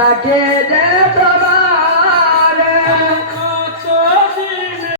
I da it.